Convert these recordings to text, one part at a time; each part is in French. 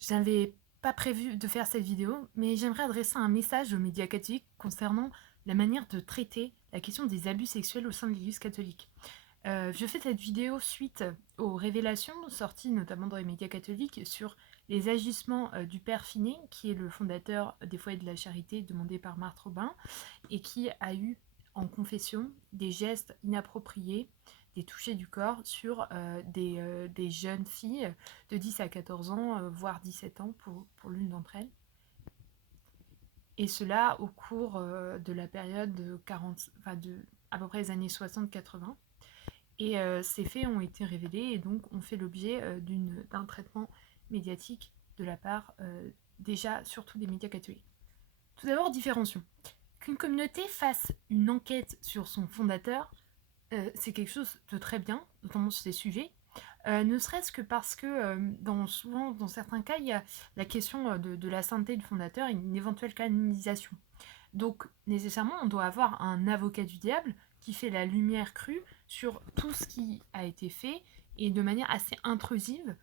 Je n'avais pas prévu de faire cette vidéo, mais j'aimerais adresser un message aux médias catholiques concernant la manière de traiter la question des abus sexuels au sein de l'Église catholique. Je fais cette vidéo suite aux révélations sorties notamment dans les médias catholiques sur les agissements du Père Finet, qui est le fondateur des Foyers de la Charité demandé par Marthe Robin, et qui a eu en confession des gestes inappropriés, des touchés du corps sur des jeunes filles de 10 à 14 ans, voire 17 ans pour l'une d'entre elles. Et cela au cours de la période de à peu près les années 60-80. Et ces faits ont été révélés et donc ont fait l'objet d'un traitement médiatique de la part déjà surtout des médias catholiques. Tout d'abord, différencions. Qu'une communauté fasse une enquête sur son fondateur, c'est quelque chose de très bien, notamment sur ces sujets. Ne serait-ce que parce que souvent, dans certains cas, il y a la question de la sainteté du fondateur et une éventuelle canonisation. Donc, nécessairement, on doit avoir un avocat du diable qui fait la lumière crue sur tout ce qui a été fait et de manière assez intrusive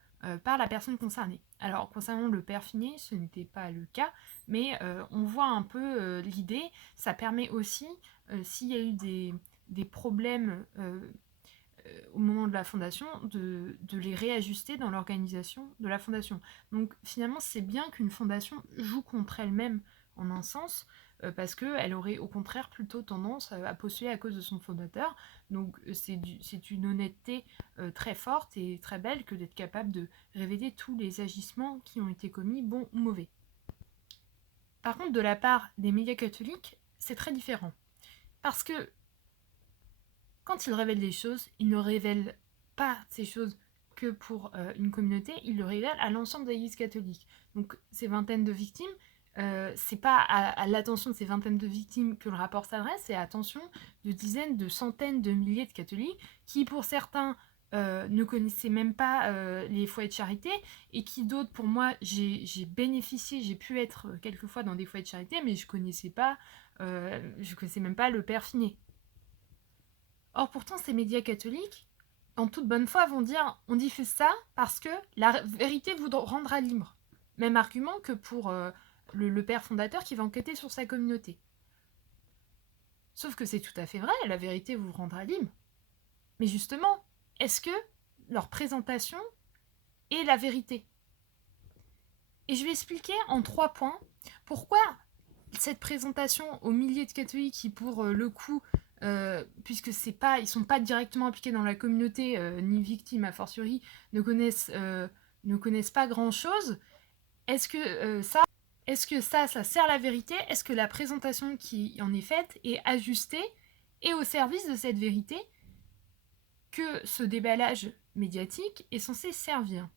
par la personne concernée. Alors, concernant le père Finet, ce n'était pas le cas, mais on voit un peu l'idée. Ça permet aussi, s'il y a eu des problèmes au moment de la fondation, de les réajuster dans l'organisation de la fondation. Donc finalement, c'est bien qu'une fondation joue contre elle-même en un sens, parce qu'elle aurait au contraire plutôt tendance à postuler à cause de son fondateur. Donc c'est une honnêteté très forte et très belle que d'être capable de révéler tous les agissements qui ont été commis, bons ou mauvais. Par contre, de la part des médias catholiques, c'est très différent. Parce que quand ils révèlent des choses, ils ne révèlent pas ces choses que pour une communauté, ils le révèlent à l'ensemble de l'Église catholique. Donc ces vingtaines de victimes, c'est pas à l'attention de ces vingtaines de victimes que le rapport s'adresse, c'est à l'attention de dizaines, de centaines de milliers de catholiques qui, pour certains, ne connaissaient même pas les foyers de charité, et qui d'autres, pour moi, j'ai bénéficié, j'ai pu être quelquefois dans des foyers de charité, mais je connaissais même pas le père Finet. Or, pourtant, ces médias catholiques, en toute bonne foi, vont dire on diffuse ça parce que la vérité vous rendra libre. Même argument que pour le père fondateur qui va enquêter sur sa communauté. Sauf que c'est tout à fait vrai, la vérité vous rendra libre. Mais justement, est-ce que leur présentation est la vérité? Et je vais expliquer en 3 points pourquoi cette présentation aux milliers de catholiques qui, pour le coup, puisque ils sont pas directement impliqués dans la communauté, ni victimes a fortiori, ne connaissent pas grand chose. Est-ce que ça sert la vérité? Est-ce que la présentation qui en est faite est ajustée et au service de cette vérité que ce déballage médiatique est censé servir?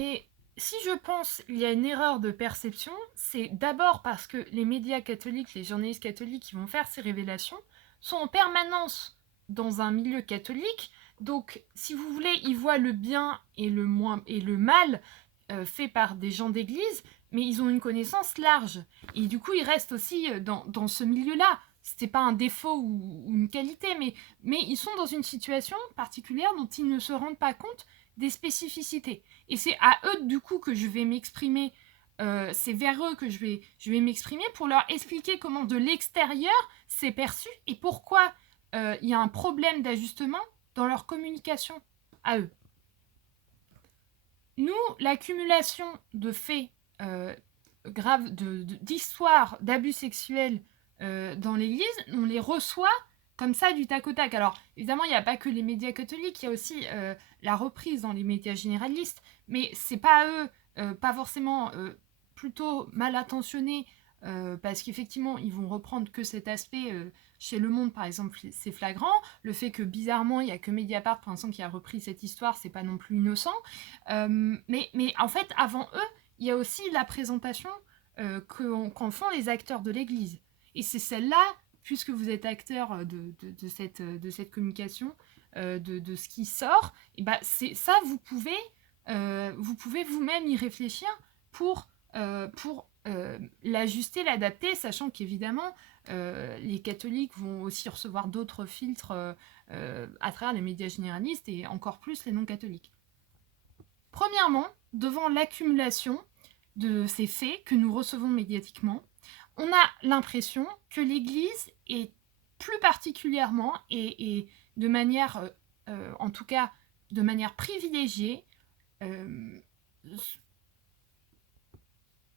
Et si je pense qu'il y a une erreur de perception, c'est d'abord parce que les médias catholiques, les journalistes catholiques qui vont faire ces révélations sont en permanence dans un milieu catholique. Donc, si vous voulez, ils voient le bien et le mal fait par des gens d'église, mais ils ont une connaissance large. Et du coup, ils restent aussi dans ce milieu-là. C'était pas un défaut ou une qualité, mais ils sont dans une situation particulière dont ils ne se rendent pas compte des spécificités. Et c'est à eux, du coup, que je vais m'exprimer. C'est vers eux que je vais m'exprimer pour leur expliquer comment de l'extérieur c'est perçu et pourquoi il y a un problème d'ajustement dans leur communication à eux. Nous, l'accumulation de faits graves, d'histoires d'abus sexuels dans l'Église, on les reçoit comme ça du tac au tac. Alors, évidemment, il n'y a pas que les médias catholiques, il y a aussi la reprise dans les médias généralistes, mais c'est pas à eux, pas forcément plutôt mal intentionnés, parce qu'effectivement, ils vont reprendre que cet aspect. Chez Le Monde, par exemple, c'est flagrant. Le fait que, bizarrement, il n'y a que Mediapart, pour l'instant, qui a repris cette histoire, c'est pas non plus innocent. Mais en fait, avant eux, il y a aussi la présentation qu'en font les acteurs de l'Église. Et c'est celle-là, puisque vous êtes acteur de cette communication, de ce qui sort, et bah, c'est ça, vous pouvez vous-même y réfléchir pour l'ajuster, l'adapter, sachant qu'évidemment, les catholiques vont aussi recevoir d'autres filtres à travers les médias généralistes et encore plus les non-catholiques. Premièrement, devant l'accumulation de ces faits que nous recevons médiatiquement, on a l'impression que l'Église est plus particulièrement et de manière, en tout cas de manière privilégiée, euh,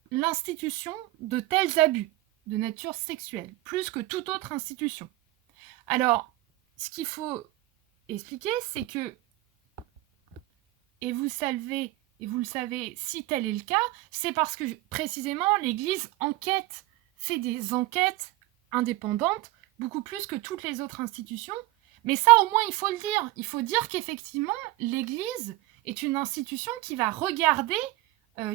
l'institution de tels abus de nature sexuelle, plus que toute autre institution. Alors, ce qu'il faut expliquer, c'est que, et vous le savez, si tel est le cas, c'est parce que précisément l'Église fait des enquêtes indépendantes, beaucoup plus que toutes les autres institutions. Mais ça, au moins, il faut le dire. Il faut dire qu'effectivement, l'Église est une institution qui va regarder,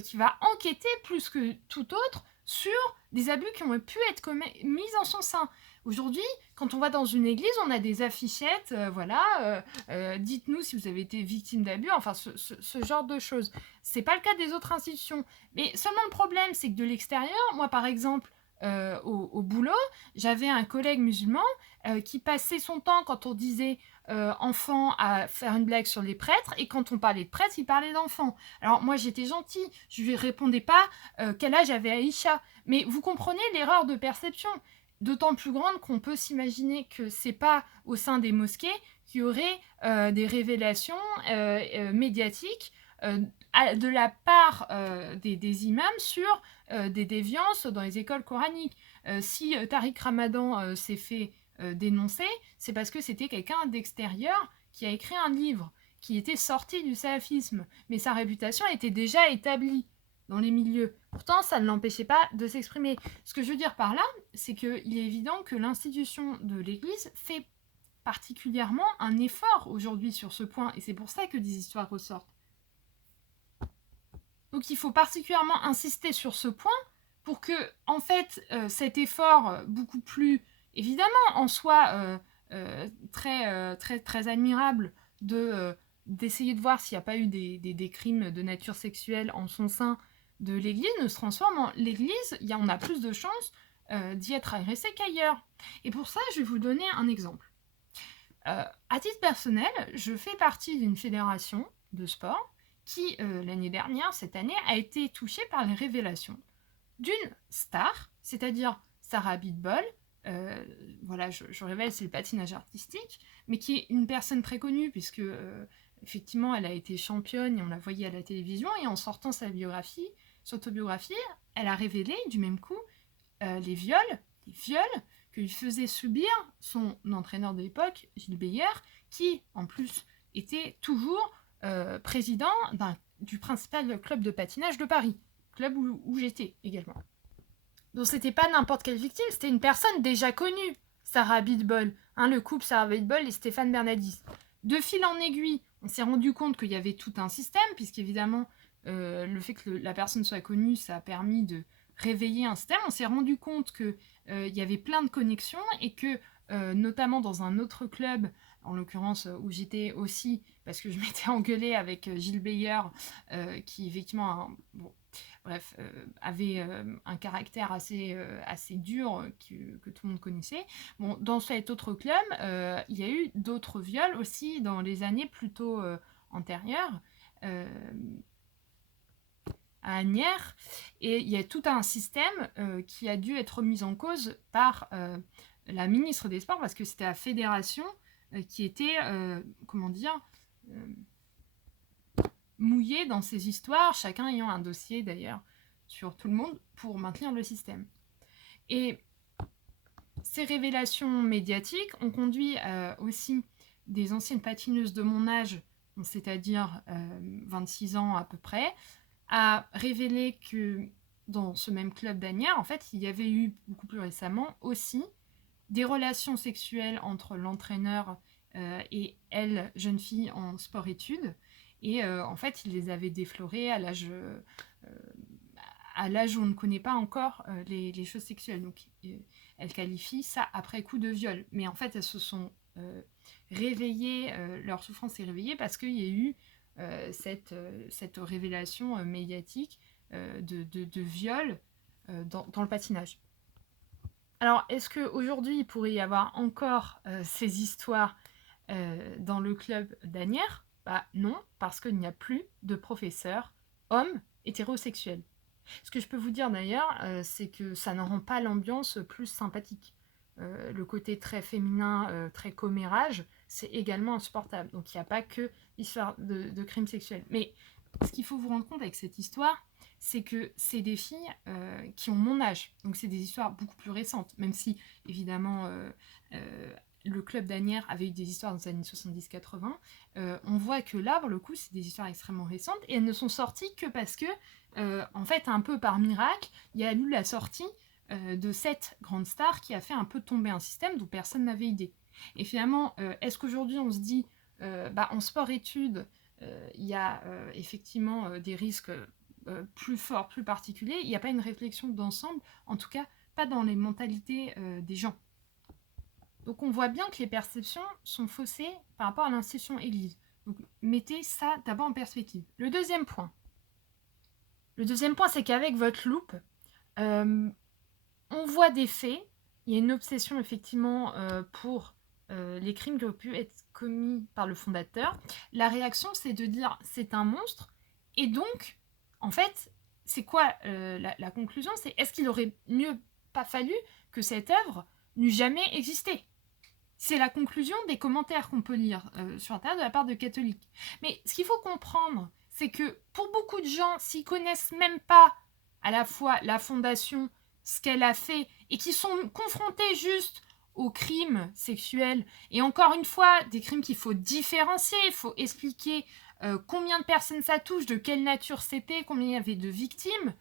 qui va enquêter plus que tout autre sur des abus qui ont pu être mis en son sein. Aujourd'hui, quand on va dans une église, on a des affichettes, dites-nous si vous avez été victime d'abus, enfin ce genre de choses. C'est pas le cas des autres institutions. Mais seulement le problème, c'est que de l'extérieur, moi par exemple, au boulot, j'avais un collègue musulman qui passait son temps, quand on disait enfant, à faire une blague sur les prêtres, et quand on parlait de prêtres, il parlait d'enfants. Alors moi j'étais gentille, je lui répondais pas quel âge avait Aïcha, mais vous comprenez l'erreur de perception, d'autant plus grande qu'on peut s'imaginer que c'est pas au sein des mosquées qu'il y aurait des révélations médiatiques de la part des imams sur des déviances dans les écoles coraniques. Si Tariq Ramadan s'est fait dénoncer, c'est parce que c'était quelqu'un d'extérieur qui a écrit un livre, qui était sorti du salafisme, mais sa réputation était déjà établie dans les milieux. Pourtant, ça ne l'empêchait pas de s'exprimer. Ce que je veux dire par là, c'est qu'il est évident que l'institution de l'Église fait particulièrement un effort aujourd'hui sur ce point, et c'est pour ça que des histoires ressortent. Donc il faut particulièrement insister sur ce point pour que, en fait, cet effort beaucoup plus, évidemment, en soi très admirable d'essayer de voir s'il n'y a pas eu des crimes de nature sexuelle en son sein de l'Église, ne se transforme en l'Église, on a plus de chances d'y être agressé qu'ailleurs. Et pour ça, je vais vous donner un exemple. À titre personnel, je fais partie d'une fédération de sport qui, l'année dernière, cette année, a été touchée par les révélations d'une star, c'est-à-dire Sarah Abitbol, voilà, je révèle, c'est le patinage artistique, mais qui est une personne très connue, puisque, effectivement, elle a été championne, et on la voyait à la télévision, et en sortant sa autobiographie, elle a révélé, du même coup, les viols que lui faisait subir son entraîneur de l'époque, Gilles Beyer, qui, en plus, était toujours président du principal club de patinage de Paris, club où j'étais également. Donc c'était pas n'importe quelle victime, c'était une personne déjà connue, Sarah Abitbol, le couple Sarah Abitbol et Stéphane Bernadis. De fil en aiguille, on s'est rendu compte qu'il y avait tout un système, puisqu'évidemment, le fait que la personne soit connue, ça a permis de réveiller un système. On s'est rendu compte qu'il y avait plein de connexions et que, notamment dans un autre club, en l'occurrence où j'étais aussi, parce que je m'étais engueulée avec Gilles Beyer, qui effectivement, avait un caractère assez dur que tout le monde connaissait. Bon, dans cet autre club, il y a eu d'autres viols aussi dans les années plutôt antérieures. À Agnières, et il y a tout un système qui a dû être mis en cause par la ministre des Sports, parce que c'était la fédération qui était, mouillée dans ces histoires, chacun ayant un dossier d'ailleurs sur tout le monde pour maintenir le système. Et ces révélations médiatiques ont conduit aussi des anciennes patineuses de mon âge, c'est-à-dire 26 ans à peu près, a révélé que dans ce même club d'Agnières, en fait, il y avait eu beaucoup plus récemment aussi des relations sexuelles entre l'entraîneur et elle, jeune fille en sport-études. Et en fait, il les avait déflorées à l'âge où on ne connaît pas encore les choses sexuelles. Donc, elle qualifie ça après coup de viol. Mais en fait, elles se sont réveillées, leur souffrance s'est réveillée parce qu'il y a eu cette révélation médiatique de viol dans le patinage. Alors, est-ce qu'aujourd'hui, il pourrait y avoir encore ces histoires dans le club d'Agnières ? Bah non, parce qu'il n'y a plus de professeurs hommes hétérosexuels. Ce que je peux vous dire d'ailleurs, c'est que ça ne rend pas l'ambiance plus sympathique. Le côté très féminin, très commérage, c'est également insupportable. Donc il n'y a pas que l'histoire de crimes sexuels. Mais ce qu'il faut vous rendre compte avec cette histoire, c'est que c'est des filles qui ont mon âge. Donc c'est des histoires beaucoup plus récentes, même si évidemment le club d'Asnières avait eu des histoires dans les années 70-80. On voit que là, pour le coup, c'est des histoires extrêmement récentes et elles ne sont sorties que parce que, en fait, un peu par miracle, il y a eu la sortie de cette grande star qui a fait un peu tomber un système dont personne n'avait idée. Et finalement, est-ce qu'aujourd'hui on se dit, en sport-études, il y a effectivement des risques plus forts, plus particuliers, il n'y a pas une réflexion d'ensemble, en tout cas pas dans les mentalités des gens. Donc on voit bien que les perceptions sont faussées par rapport à l'institution Église. Donc mettez ça d'abord en perspective. Le deuxième point, c'est qu'avec votre loupe, on voit des faits. Il y a une obsession effectivement pour les crimes qui ont pu être commis par le fondateur. La réaction, c'est de dire c'est un monstre. Et donc, en fait, c'est quoi la conclusion? C'est est-ce qu'il aurait mieux pas fallu que cette œuvre n'eût jamais existé? C'est la conclusion des commentaires qu'on peut lire sur Internet de la part de catholiques. Mais ce qu'il faut comprendre, c'est que pour beaucoup de gens, s'ils connaissent même pas à la fois la fondation, ce qu'elle a fait, et qui sont confrontés juste aux crimes sexuels, et encore une fois, des crimes qu'il faut différencier, il faut expliquer combien de personnes ça touche, de quelle nature c'était, combien il y avait de victimes,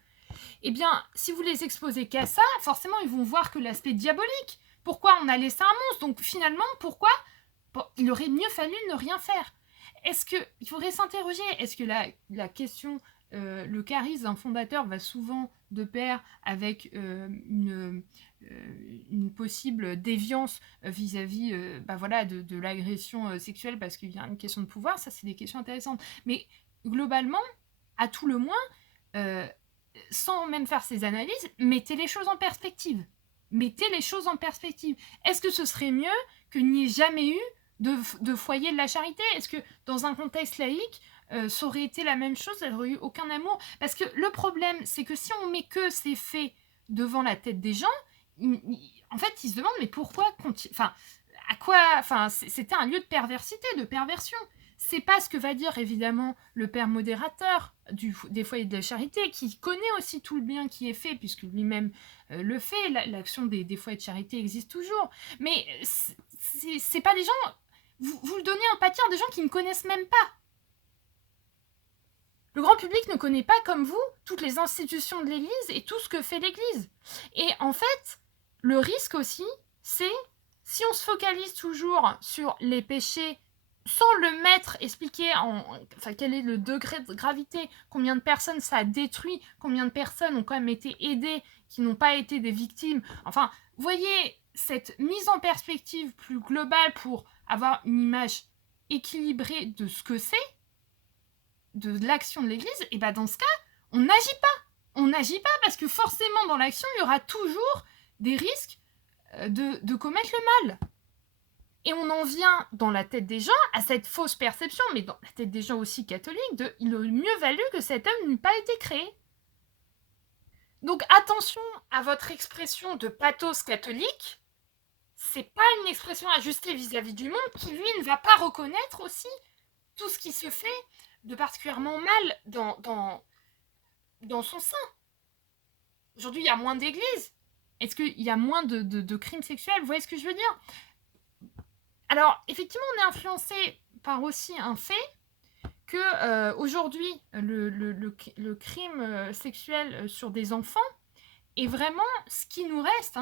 eh bien, si vous les exposez qu'à ça, forcément, ils vont voir que l'aspect diabolique. Pourquoi on a laissé un monstre? Donc finalement, pourquoi il aurait mieux fallu ne rien faire? Est-ce que il faudrait s'interroger? Est-ce que la question, le charisme d'un fondateur va souvent de pair avec une possible déviance vis-à-vis de l'agression sexuelle parce qu'il y a une question de pouvoir? Ça, c'est des questions intéressantes. Mais globalement, à tout le moins, sans même faire ces analyses, mettez les choses en perspective. Mettez les choses en perspective. Est-ce que ce serait mieux qu'il n'y ait jamais eu de foyer de la charité? Est-ce que dans un contexte laïque, ça aurait été la même chose? Il n'y aurait eu aucun amour? Parce que le problème, c'est que si on met que ces faits devant la tête des gens, en fait, ils se demandent mais pourquoi c'était un lieu de perversité, de perversion. C'est pas ce que va dire évidemment le père modérateur des foyers de la charité, qui connaît aussi tout le bien qui est fait, puisque lui-même le fait. L'action des foyers de charité existe toujours. Mais c'est pas des gens... Vous le donnez en pâtir des gens qui ne connaissent même pas. Le grand public ne connaît pas, comme vous, toutes les institutions de l'Église et tout ce que fait l'Église. Et en fait, le risque aussi, c'est si on se focalise toujours sur les péchés sans le mettre, expliquer quel est le degré de gravité, combien de personnes ça a détruit, combien de personnes ont quand même été aidées, qui n'ont pas été des victimes. Enfin, voyez cette mise en perspective plus globale pour avoir une image équilibrée de ce que c'est, de l'action de l'Église, et dans ce cas, on n'agit pas. On n'agit pas parce que forcément, dans l'action, il y aura toujours des risques de commettre le mal. Et on en vient dans la tête des gens à cette fausse perception, mais dans la tête des gens aussi catholiques, il aurait mieux valu que cette œuvre n'eût pas été créée. Donc attention à votre expression de pathos catholique, c'est pas une expression ajustée vis-à-vis du monde qui, lui, ne va pas reconnaître aussi tout ce qui se fait de particulièrement mal dans son sein. Aujourd'hui, il y a moins d'églises. Est-ce qu'il y a moins de crimes sexuels? Vous voyez ce que je veux dire? Alors, effectivement, on est influencé par aussi un fait que aujourd'hui, le crime sexuel sur des enfants est vraiment ce qui nous reste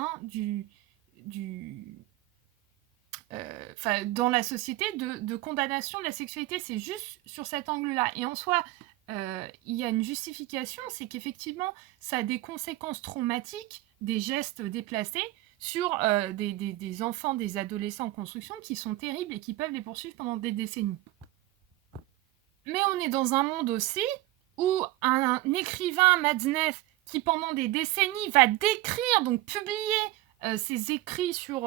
dans la société de condamnation de la sexualité. C'est juste sur cet angle-là. Et en soi, il y a une justification, c'est qu'effectivement, ça a des conséquences traumatiques, des gestes déplacés, sur des enfants, des adolescents en construction qui sont terribles et qui peuvent les poursuivre pendant des décennies. Mais on est dans un monde aussi où un écrivain, Matzneff, qui pendant des décennies va décrire, donc publier ses écrits sur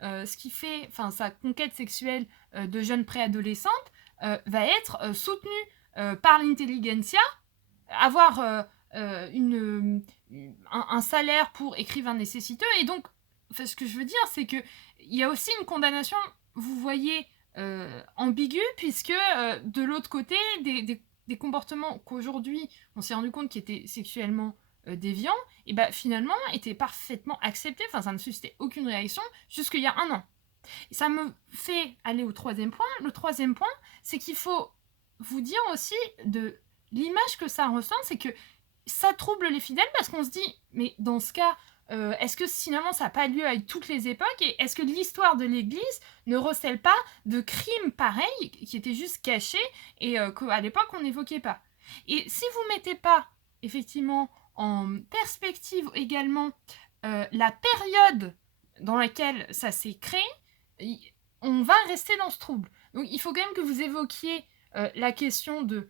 ce qui fait, sa conquête sexuelle de jeunes préadolescentes, va être soutenu par l'intelligentsia avoir un salaire pour écrivain nécessiteux. Et donc, enfin, ce que je veux dire, c'est qu'il y a aussi une condamnation, vous voyez, ambiguë, puisque de l'autre côté, des comportements qu'aujourd'hui, on s'est rendu compte qui étaient sexuellement déviants, et bah, finalement, étaient parfaitement acceptés, enfin, ça ne suscitait aucune réaction jusqu'il y a un an. Et ça me fait aller au troisième point. Le troisième point, c'est qu'il faut vous dire aussi de l'image que ça ressent, c'est que ça trouble les fidèles parce qu'on se dit, mais dans ce cas, est-ce que finalement ça n'a pas lieu à toutes les époques, et est-ce que l'histoire de l'Église ne recèle pas de crimes pareils qui étaient juste cachés et qu'à l'époque on n'évoquait pas? Et si vous ne mettez pas effectivement en perspective également la période dans laquelle ça s'est créé, on va rester dans ce trouble. Donc il faut quand même que vous évoquiez la question de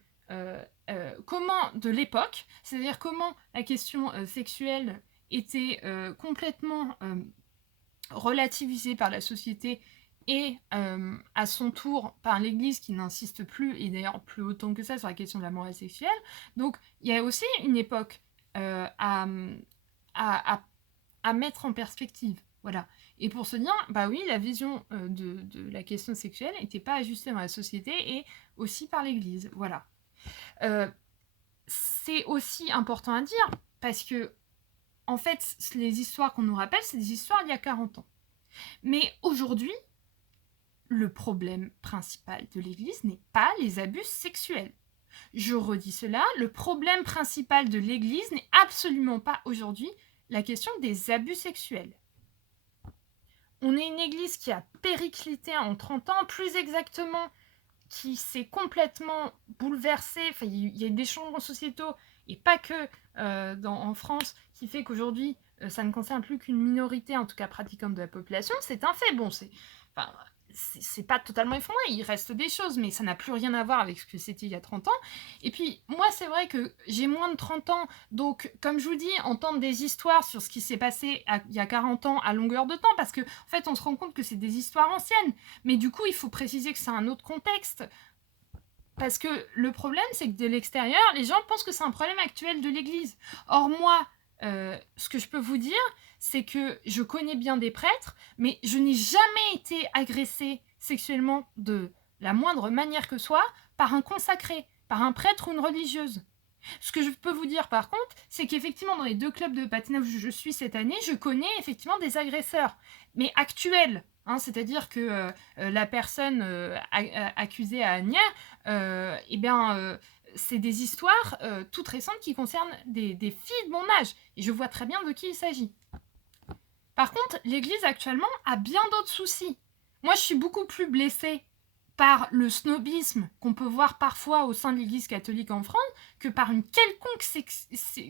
comment, de l'époque, c'est-à-dire comment la question sexuelle était complètement relativisée par la société et à son tour par l'Église qui n'insiste plus, et d'ailleurs plus autant que ça, sur la question de la morale sexuelle. Donc il y a aussi une époque à mettre en perspective. Voilà. Et pour se dire, bah oui, la vision de la question sexuelle n'était pas ajustée dans la société et aussi par l'Église. Voilà. C'est aussi important à dire parce que, en fait, les histoires qu'on nous rappelle, c'est des histoires d'il y a 40 ans. Mais aujourd'hui, le problème principal de l'Église n'est pas les abus sexuels. Je redis cela, le problème principal de l'Église n'est absolument pas aujourd'hui la question des abus sexuels. On est une église qui a périclité en 30 ans, plus exactement, qui s'est complètement bouleversée. Enfin, il y a des changements sociétaux, et pas que en France, qui fait qu'aujourd'hui, ça ne concerne plus qu'une minorité, en tout cas pratiquante de la population. C'est un fait. Bon, c'est pas totalement effondré, il reste des choses, mais ça n'a plus rien à voir avec ce que c'était il y a 30 ans. Et puis, moi, c'est vrai que j'ai moins de 30 ans, donc, comme je vous dis, entendre des histoires sur ce qui s'est passé il y a 40 ans à longueur de temps, parce que, en fait, on se rend compte que c'est des histoires anciennes, mais du coup, il faut préciser que c'est un autre contexte. Parce que le problème, c'est que de l'extérieur, les gens pensent que c'est un problème actuel de l'Église. Or, moi, ce que je peux vous dire, c'est que je connais bien des prêtres, mais je n'ai jamais été agressée sexuellement de la moindre manière que soit par un consacré, par un prêtre ou une religieuse. Ce que je peux vous dire par contre, c'est qu'effectivement dans les 2 clubs de patinage où je suis cette année, je connais effectivement des agresseurs, mais actuels. Hein, c'est-à-dire que la personne accusée à Agnières, c'est des histoires toutes récentes qui concernent des filles de mon âge. Et je vois très bien de qui il s'agit. Par contre, l'Église actuellement a bien d'autres soucis. Moi, je suis beaucoup plus blessée par le snobisme qu'on peut voir parfois au sein de l'Église catholique en France que par une quelconque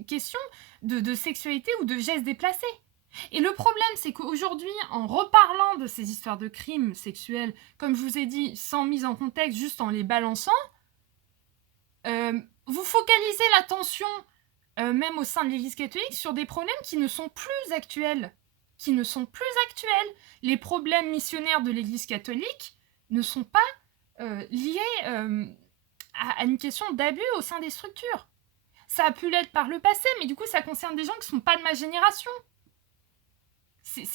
question de sexualité ou de gestes déplacés. Et le problème, c'est qu'aujourd'hui, en reparlant de ces histoires de crimes sexuels, comme je vous ai dit, sans mise en contexte, juste en les balançant, vous focalisez l'attention, même au sein de l'Église catholique, sur des problèmes qui ne sont plus actuels. Les problèmes missionnaires de l'Église catholique ne sont pas liés à une question d'abus au sein des structures. Ça a pu l'être par le passé, mais du coup, ça concerne des gens qui ne sont pas de ma génération. C'est